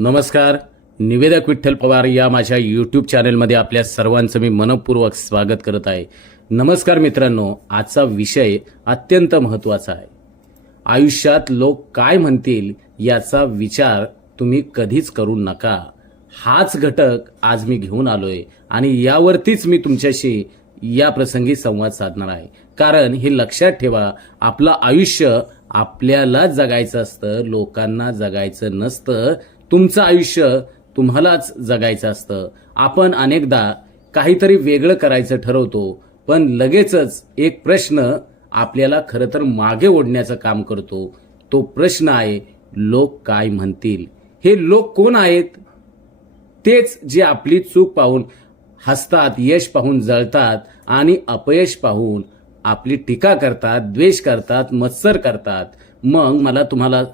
नमस्कार. निवेदक विठ्ठल पवार या माझ्या यूट्यूब चॅनलमध्ये आपल्या सर्वांचं मी मनपूर्वक स्वागत करत आहे. नमस्कार मित्रांनो, आजचा विषय अत्यंत महत्त्वाचा आहे. आयुष्यात लोक काय म्हणतील याचा विचार तुम्ही कधीच करू नका. हाच घटक आज मी घेऊन आलोय आणि यावरतीच मी तुमच्याशी या प्रसंगी संवाद साधणार आहे. कारण हे लक्षात ठेवा, आपलं आयुष्य आपल्याला जगायचं असतं, लोकांना जगायचं नसतं. तुमचं आयुष्य तुम्हालाच जगायचं असतं. आपण अनेकदा काहीतरी वेगळं करायचं ठरवतो, पण लगेचच एक प्रश्न आपल्याला खरं तर मागे ओढण्याचं काम करतो. तो प्रश्न आहे, लोक काय म्हणतील. हे लोक कोण आहेत? तेच जे आपली चूक पाहून हसतात, यश पाहून जळतात आणि अपयश पाहून आपली टीका करतात, द्वेष करतात, मत्सर करतात. मग मला तुम्हाला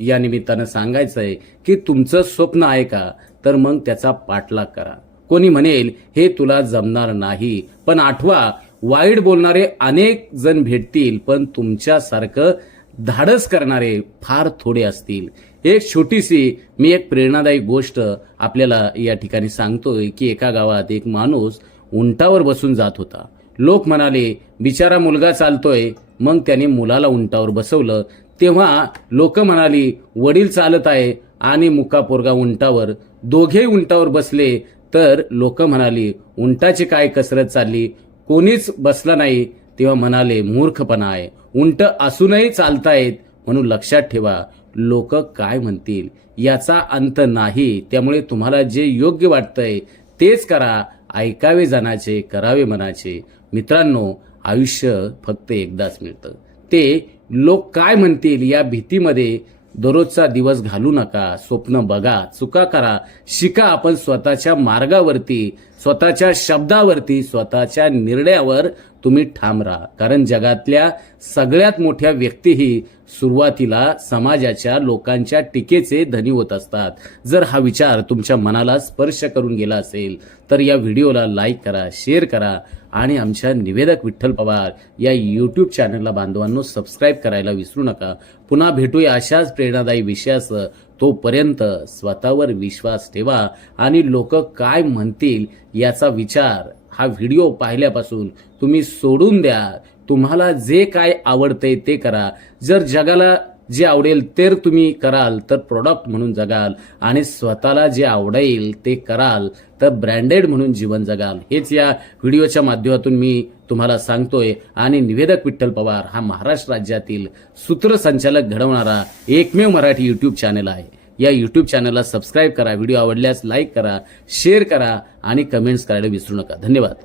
या निमित्तानं सांगायचं आहे की तुमचं स्वप्न आहे का, तर मग त्याचा पाठलाग करा. कोणी म्हणेल हे तुला जमणार नाही, पण आठवा, वाईट बोलणारे अनेक जण भेटतील, पण तुमच्यासारखं धाडस करणारे फार थोडे असतील. एक छोटीशी मी एक प्रेरणादायी गोष्ट आपल्याला या ठिकाणी सांगतोय की एका गावात एक माणूस उंटावर बसून जात होता. लोक म्हणाले, बिचारा मुलगा चालतोय. मग त्याने मुलाला उंटावर बसवलं. तेव्हा लोक म्हणाली, वडील चालत आहे आणि मुका पोरगा उंटावर. दोघेही उंटावर बसले तर लोक म्हणाली, उंटाची काय कसरत चालली, कोणीच बसला नाही. तेव्हा म्हणाले, मूर्खपणा आहे, उंट असूनही चालतायत. म्हणून लक्षात ठेवा, लोक काय म्हणतील याचा अंत नाही. त्यामुळे तुम्हाला जे योग्य वाटतंय तेच करा. ऐकावे जनाचे, करावे मनाचे. मित्रांनो, आयुष्य फक्त एकदाच मिळतं. ते लोक काय म्हणतील या भीतीमध्ये दररोजचा दिवस घालू नका. स्वप्न बघा, चुका करा, शिका. आपण स्वतःच्या मार्गावरती, स्वतःच्या शब्दावरती, स्वतःच्या निर्णयावर तुम्ही ठाम राहा. कारण जगातल्या सगळ्यात मोठ्या व्यक्तीही सुरुवातीला समाजाच्या लोकांच्या टीकेचे धनी होत असतात. जर हा विचार तुमच्या मनाला स्पर्श करून गेला असेल तर या व्हिडिओला लाईक करा, शेअर करा आणि आमच्या निवेदक विठ्ठल पवार या यूट्यूब चॅनलला बांधवांनो सबस्क्राईब करायला विसरू नका. पुन्हा भेटूया अशाच प्रेरणादायी विषयासह. तोपर्यंत स्वतःवर विश्वास ठेवा आणि लोक काय म्हणतील याचा विचार हा व्हिडिओ पाहिल्यापासून तुम्ही सोडून द्या. तुम्हाला जे काय आवडतंय ते करा. जर जगाला जे आवडेल ते तुम्ही कराल तर प्रोडक्ट म्हणून जगाल, आणि स्वतःला जे आवडेल ते कराल तर ब्रँडेड म्हणून जीवन जगाल. हेच या व्हिडिओच्या माध्यमातून मी तुम्हाला सांगतोय. आणि निवेदक विठ्ठल पवार हा महाराष्ट्र राज्यातील सूत्रसंचालक घडवणारा एकमेव मराठी यूट्यूब चॅनल आहे. या यूट्यूब चॅनलला सबस्क्राईब करा. व्हिडिओ आवडल्यास लाईक करा, शेअर करा आणि कमेंट्स करायला विसरू नका. धन्यवाद.